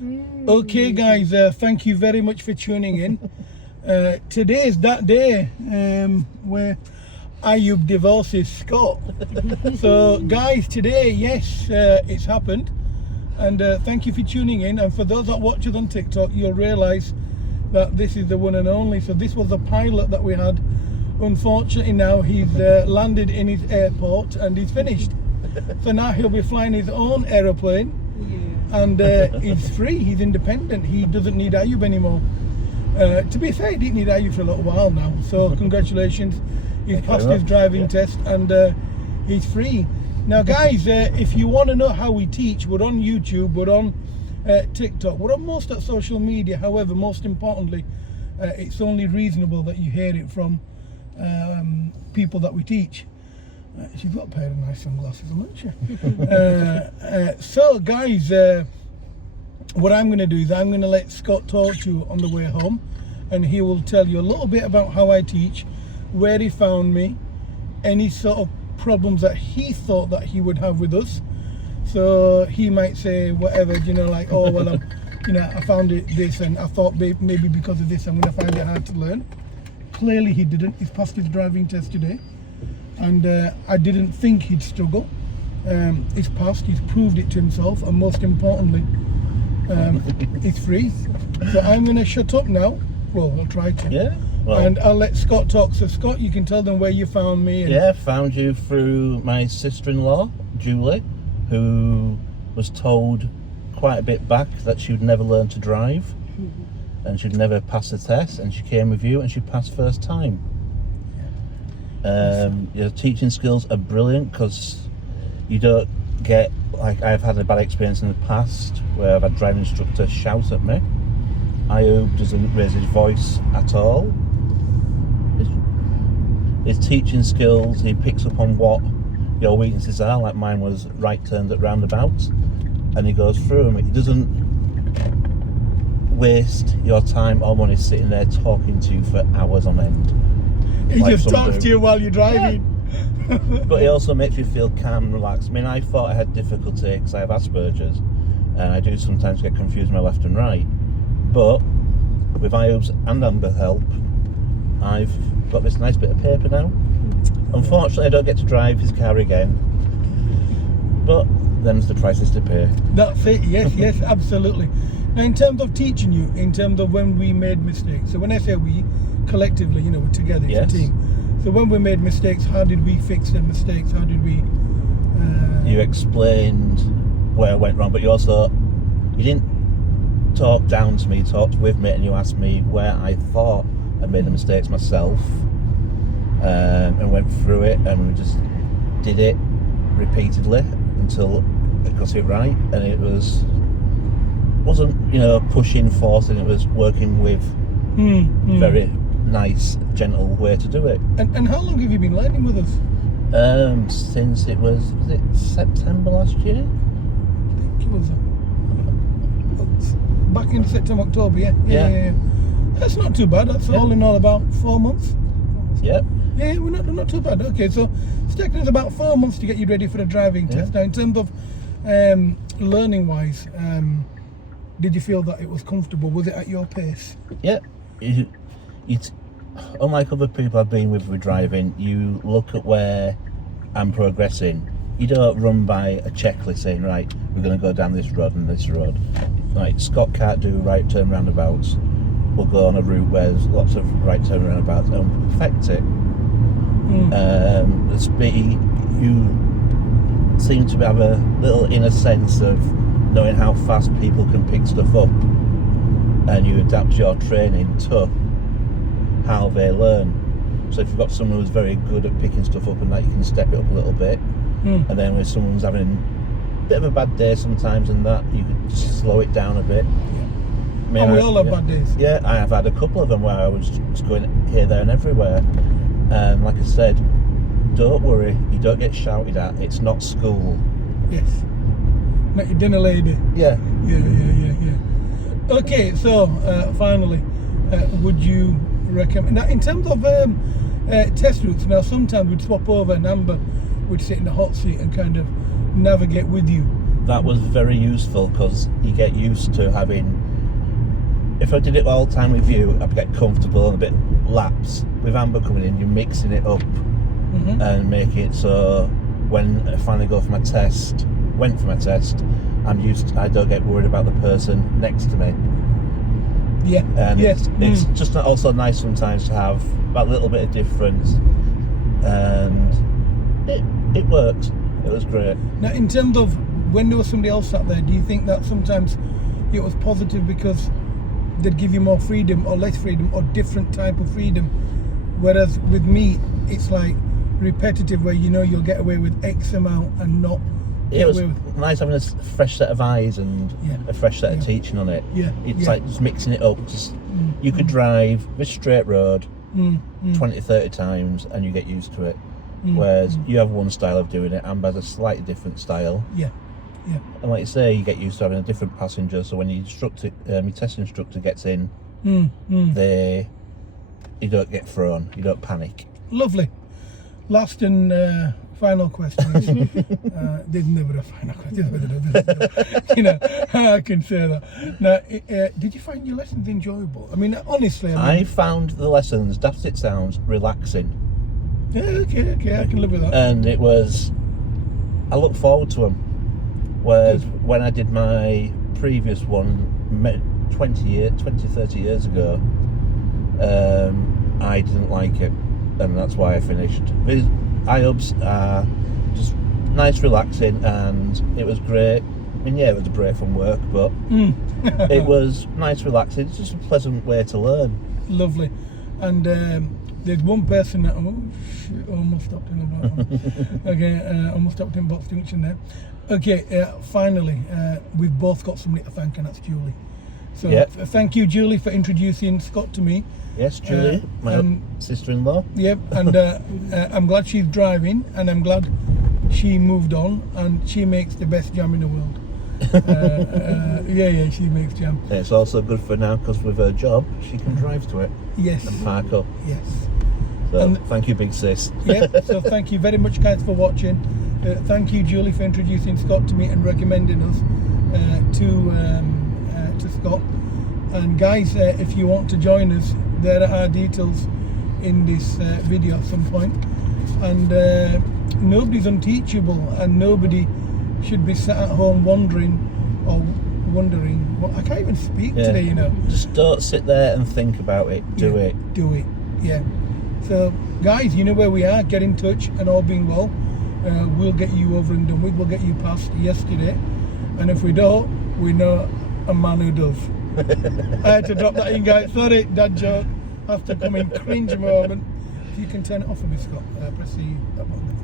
Okay, guys, thank you very much for tuning in. Today is that day where Ayub divorces Scott. So, guys, today, yes, it's happened. And thank you for tuning in. And for those that watch us on TikTok, you'll realise that this is the one and only. So this was the pilot that we had. Unfortunately, now he's landed in his airport and he's finished. So now he'll be flying his own aeroplane. And he's free, he's independent, he doesn't need Ayub anymore. To be fair, he didn't need Ayub for a little while now, so congratulations, he's passed his driving test and he's free. Now guys, if you want to know how we teach, we're on YouTube, we're on TikTok, we're on most of social media. However, most importantly, it's only reasonable that you hear it from people that we teach. She's got a pair of nice sunglasses on, hasn't she? So guys, what I'm going to do is I'm going to let Scott talk to you on the way home, and he will tell you a little bit about how I teach, where he found me, any sort of problems that he thought that he would have with us. So he might say whatever, you know, like, oh well, I found it this and I thought maybe because of this I'm going to find it hard to learn. Clearly he didn't. He's passed his driving test today. And I didn't think he'd struggle. He's passed, he's proved it to himself, and most importantly, he's free. So I'm going to shut up now. Well, I'll try to. Yeah. Well, and I'll let Scott talk. So Scott, you can tell them where you found me. And yeah, found you through my sister-in-law, Julie, who was told quite a bit back that she would never learn to drive, and she'd never pass the test, and she came with you and she passed first time. Your teaching skills are brilliant because you don't get, like I've had a bad experience in the past where I've had driving instructors shout at me. Ayub doesn't raise his voice at all. His teaching skills, he picks up on what your weaknesses are, like mine was right turns at roundabouts, and he goes through them. He doesn't waste your time or money sitting there talking to you for hours on end. he Like just talks to you while you're driving. Yeah. But he also makes you feel calm and relaxed. I mean, I thought I had difficulty because I have Asperger's, and I do sometimes get confused my left and right. But with Ayub's and Amber's help, I've got this nice bit of paper now. Unfortunately, I don't get to drive his car again, but them's the prices to pay. That's it. Yes, absolutely. Now, in terms of teaching you, in terms of when we made mistakes, so when I say we, collectively, you know, we're together, it's Yes. a team. So when we made mistakes, how did we fix the mistakes? How did we... You explained where I went wrong, but you didn't talk down to me, you talked with me, and you asked me where I thought I made the mistakes myself, and went through it, and we just did it repeatedly until I got it right. And it wasn't, you know, pushing, forcing, it was working with very nice, gentle way to do it. And how long have you been learning with us? Since it was it September last year? I think it was back in September, October, yeah. That's not too bad. That's all in all about 4 months. Yep. Yeah, we're not too bad. Okay, so it's taken us about 4 months to get you ready for the driving test. Now, in terms of learning wise, did you feel that it was comfortable? Was it at your pace? Yeah. Unlike other people I've been with driving, you look at where I'm progressing. You don't run by a checklist saying, right, we're going to go down this road and this road. Right, Scott can't do right turn roundabouts. We'll go on a route where there's lots of right turn roundabouts and we'll perfect it. The speed, you seem to have a little inner sense of knowing how fast people can pick stuff up, and you adapt your training to how they learn. So if you've got someone who's very good at picking stuff up and that, you can step it up a little bit. And then when someone's having a bit of a bad day sometimes and that, you can just slow it down a bit. I mean, we all have bad days. Yeah, I have had a couple of them where I was just going here, there and everywhere. And like I said, don't worry, you don't get shouted at. It's not school. Yes. Not your dinner lady. Yeah. Yeah. Okay, so finally, would you recommend... Now, in terms of test routes, now sometimes we'd swap over and Amber would sit in the hot seat and kind of navigate with you that was very useful because you get used to having. If I did it all the time with you, I'd get comfortable and a bit lax. With Amber coming in, you're mixing it up and making it so when I finally went for my test, I don't get worried about the person next to me. Yeah. And it's just also nice sometimes to have that little bit of difference, and it worked. It was great. Now, in terms of when there was somebody else sat there, do you think that sometimes it was positive because they'd give you more freedom or less freedom or different type of freedom, whereas with me it's like repetitive where you know you'll get away with X amount and not it was nice having a fresh set of eyes and a fresh set of teaching on it. It's like just mixing it up. Just you could drive this straight road 20, 30 times and you get used to it. Whereas you have one style of doing it, Amber has a slightly different style. And like you say, you get used to having a different passenger, so when your test instructor gets in, you don't get thrown, you don't panic. Lovely. Last and final question is, there's never a final question. You know, I can say that. Now, did you find your lessons enjoyable? I mean, honestly, I found the lessons, daft it sounds, relaxing. Yeah, okay, I can live with that. And it was, I look forward to them. Whereas when I did my previous one 20, 30 years ago, I didn't like it, and that's why I finished. These IUBs are just nice, relaxing, and it was great. I mean, yeah, it was a break from work, but it was nice, relaxing. It's just a pleasant way to learn. Lovely. And there's one person that almost stopped in about almost stopped in Box Junction there. Okay, finally, we've both got somebody to thank, and that's Julie. So thank you, Julie, for introducing Scott to me. Yes, Julie, my sister-in-law. Yep, and I'm glad she's driving, and I'm glad she moved on, and she makes the best jam in the world. She makes jam. It's also good for now because with her job, she can drive to it. Yes. And park up. Yes. So thank you, big sis. So thank you very much, guys, for watching. Thank you, Julie, for introducing Scott to me and recommending us to Scott. And guys, if you want to join us, there are details in this video at some point. And nobody's unteachable, and nobody should be sat at home wondering. Well, I can't even speak today, you know. Just don't sit there and think about it. Do it. Yeah. So, guys, you know where we are. Get in touch, and all being well, we'll get you over and done with. We'll get you past yesterday, and if we don't, we know a man who does. I had to drop that in, guys. Sorry, dad joke. After coming cringe moment. If you can turn it off for me, Scott. Press that button.